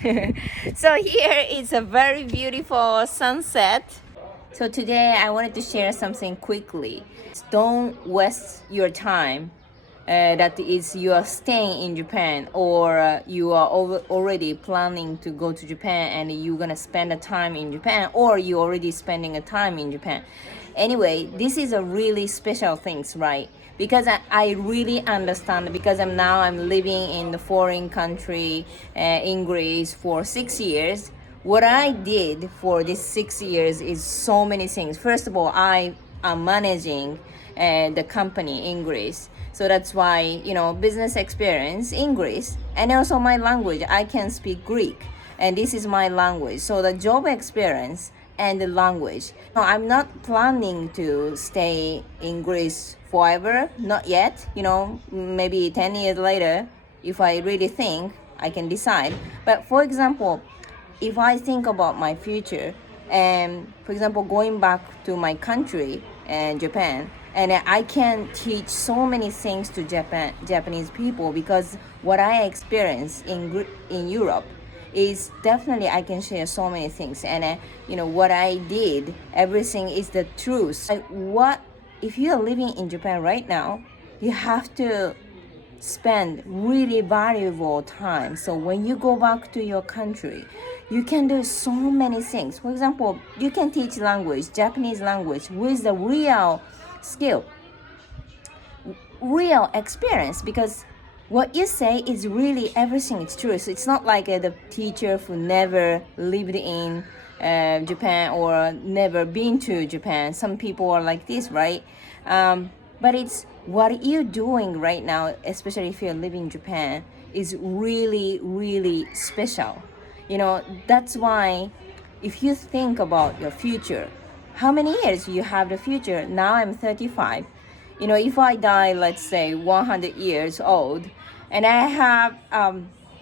So here is a very beautiful sunset. So today I wanted to share something quickly. Don't waste your time. That is, you are staying in Japan, or you are already planning to go to Japan and you're gonna spend a time in Japan, or you already spending a time in Japan. Anyway, this is a really special things, right? Because I really understand, because I'm living in the foreign country, in Greece for 6 years. What I did for these 6 years is so many things. First of all, I am managing the company in Greece. So that's why, business experience in Greece, and also my language. I can speak Greek, and this is my language. So the job experience and the language. No, I'm not planning to stay in Greece forever, not yet. Maybe 10 years later, if I really think, I can decide. But for example, if I think about my future, and for example, going back to my country and Japan, and I can teach so many things to Japanese people, because what I experienced in Europe is definitely I can share so many things, and what I did, everything is the truth. What if you are living in Japan right now? You have to spend really valuable time. So when you go back to your country, you can do so many things. For example, you can teach language, Japanese language, with the real skill, real experience, because what you say is really everything is true. So it's not like the teacher who never lived in Japan or never been to Japan. Some people are like this, right? But it's what you're doing right now, especially if you're living in Japan, is really, really special. That's why if you think about your future, how many years you have the future? Now I'm 35. If I die, let's say 100 years old, and I have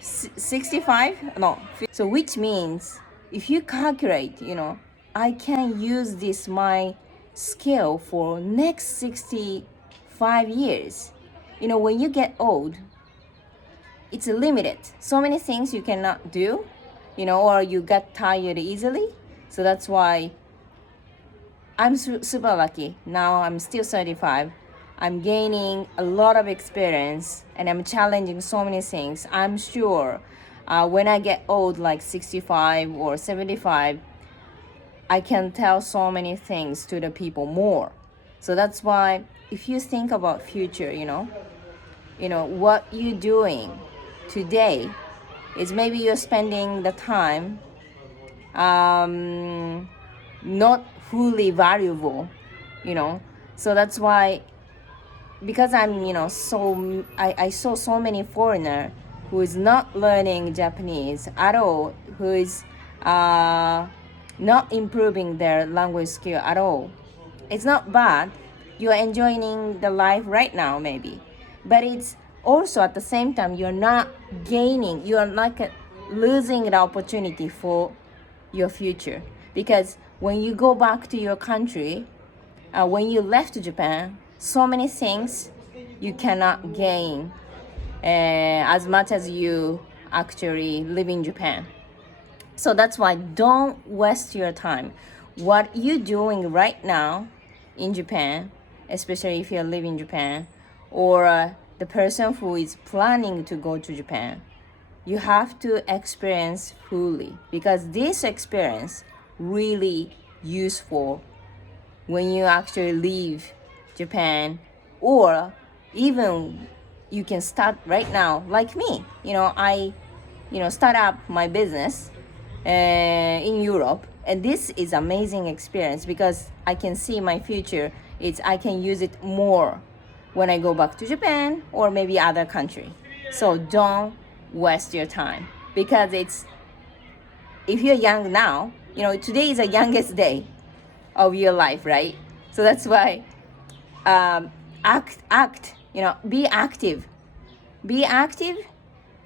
65, no, so which means if you calculate, I can use this my skill for next 65 years. When you get old, it's limited. So many things you cannot do, or you get tired easily. So that's why I'm super lucky. Now I'm still 35. I'm gaining a lot of experience, and I'm challenging so many things. I'm sure when I get old, like 65 or 75, I can tell so many things to the people more. So that's why if you think about future, what you're doing today is maybe you're spending the time not fully valuable, so that's why, because I'm so I saw so many foreigner who is not learning Japanese at all, who is not improving their language skill at all. It's not bad, you are enjoying the life right now maybe, but it's also at the same time you're not gaining, you are like losing the opportunity for your future. Because when you go back to your country, when you left Japan, so many things you cannot gain as much as you actually live in Japan. So that's why don't waste your time. What you're doing right now in Japan, especially if you're living in Japan, or the person who is planning to go to Japan, you have to experience fully, because this experience really useful when you actually leave Japan, or even you can start right now like me. I start up my business in Europe, and this is amazing experience because I can see my future. I can use it more when I go back to Japan or maybe other country. So don't waste your time, because if you're young now, today is the youngest day of your life, right? So that's why act, be active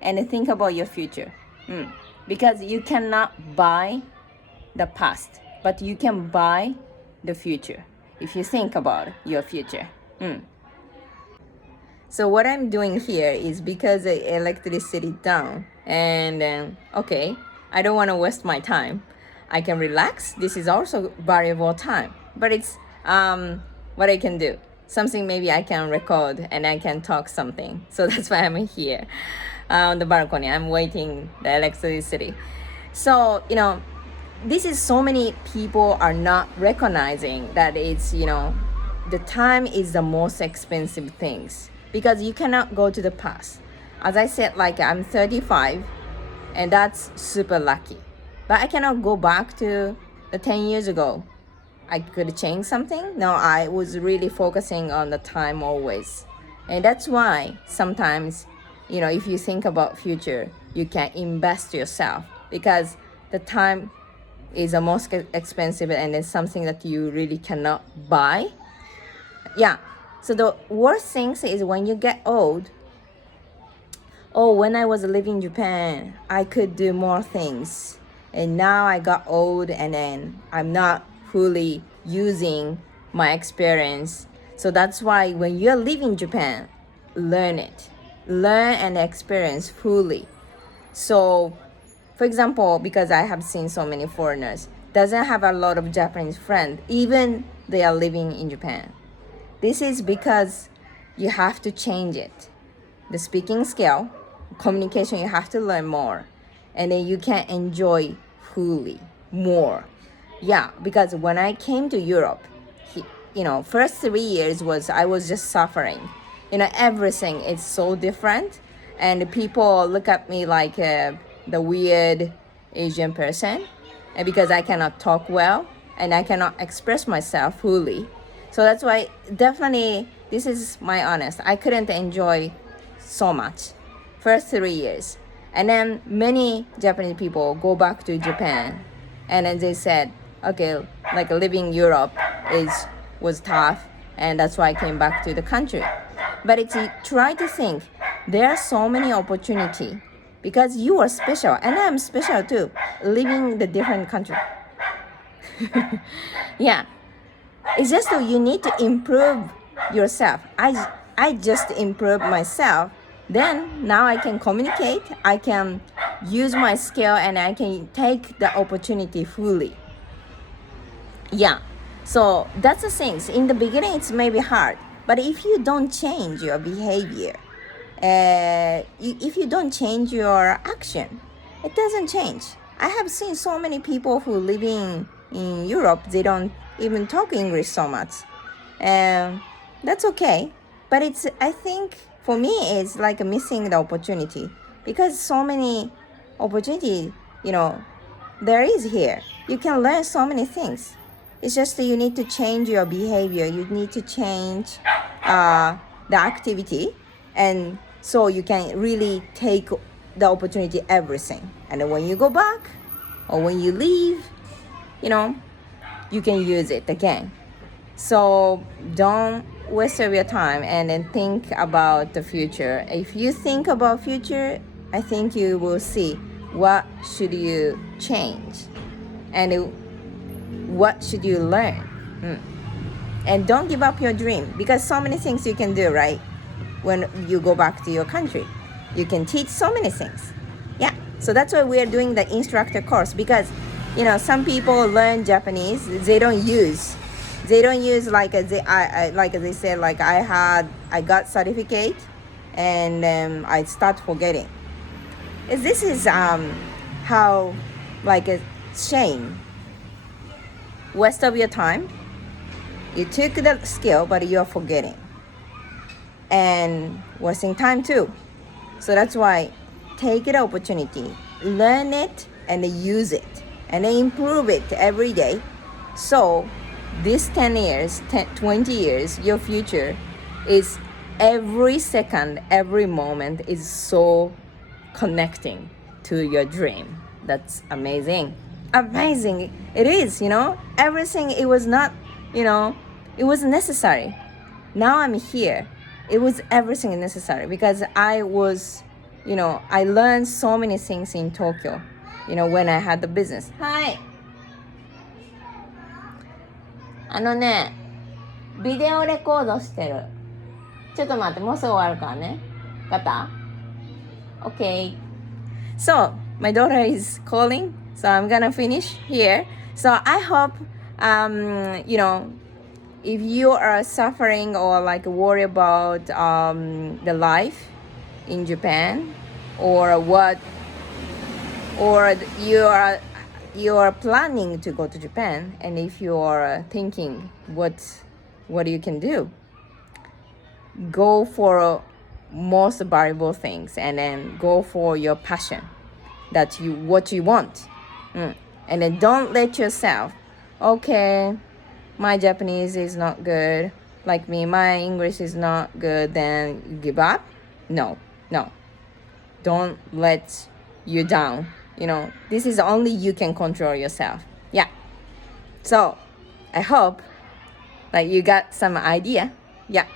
and think about your future. Because you cannot buy the past, but you can buy the future if you think about your future. So what I'm doing here is because the electricity down, and okay, I don't want to waste my time. I can relax. This is also valuable time, but it's what I can do. Something maybe I can record and I can talk something. So that's why I'm here on the balcony. I'm waiting the electricity. So this is so many people are not recognizing that it's the time is the most expensive things because you cannot go to the past. As I said, like I'm 35 and that's super lucky, but I cannot go back to the 10 years ago. I could change something. No, I was really focusing on the time always, and that's why sometimes if you think about future, you can invest yourself because the time is the most expensive and it's something that you really cannot buy. Yeah, so the worst things is when you get old. Oh, when I was living in Japan, I could do more things, and now I got old and then I'm not fully using my experience. So that's why when you're living in Japan, learn and experience fully. So for example, because I have seen so many foreigners doesn't have a lot of Japanese friends even they are living in Japan. This is because you have to change it. The speaking skill, communication, you have to learn more. And then you can enjoy fully more. Yeah, because when I came to Europe, first 3 years I was just suffering. Everything is so different. And people look at me like the weird Asian person. And because I cannot talk well and I cannot express myself fully. So that's why definitely this is my honest. I couldn't enjoy so much first 3 years. And then many Japanese people go back to Japan and then they said, okay, like living in Europe was tough and that's why I came back to the country. But it's try to think there are so many opportunity because you are special and I'm special too, living in the different country. Yeah. It's just that you need to improve yourself. I just improved myself. Then now I can communicate, I can use my skill and I can take the opportunity fully. Yeah, so that's the things. In the beginning it's maybe hard, but if you don't change your behavior, if you don't change your action, it doesn't change. I have seen so many people who living in Europe, they don't even talk English so much. That's okay. But I think for me, it's like missing the opportunity because so many opportunity, there is here. You can learn so many things. It's just that you need to change your behavior. You need to change the activity. And so you can really take the opportunity, everything. And then when you go back or when you leave, you can use it again. So don't waste your time and then think about the future. If you think about future, I think you will see what should you change and what should you learn. And don't give up your dream because so many things you can do, right? When you go back to your country, you can teach so many things. Yeah, so that's why we are doing the instructor course because some people learn Japanese, they don't use like like they said, like I got certificate and I start forgetting. This is how like a shame, waste of your time. You took the skill but you're forgetting and wasting time too. So that's why take the opportunity, learn it and use it and improve it every day. So this 10 years, 20 years, your future is every second, every moment is so connecting to your dream. That's amazing. Amazing. It is, everything, it was not, it was necessary. Now I'm here. It was everything necessary because I was, I learned so many things in Tokyo, when I had the business. Hi. ビデオレコードしてる。ちょっと待って、もうすぐ終わるからね。got that? Okay. So, my daughter is calling, so I'm gonna finish here. So, I hope, if you are suffering or like worry about the life in Japan, or you are planning to go to Japan, and if you are thinking what you can do, go for most valuable things and then go for your passion, what you want. And then don't let yourself, okay, my Japanese is not good, like me, my English is not good, then you give up. No, don't let you down. This is only you can control yourself. Yeah. So I hope like you got some idea. Yeah.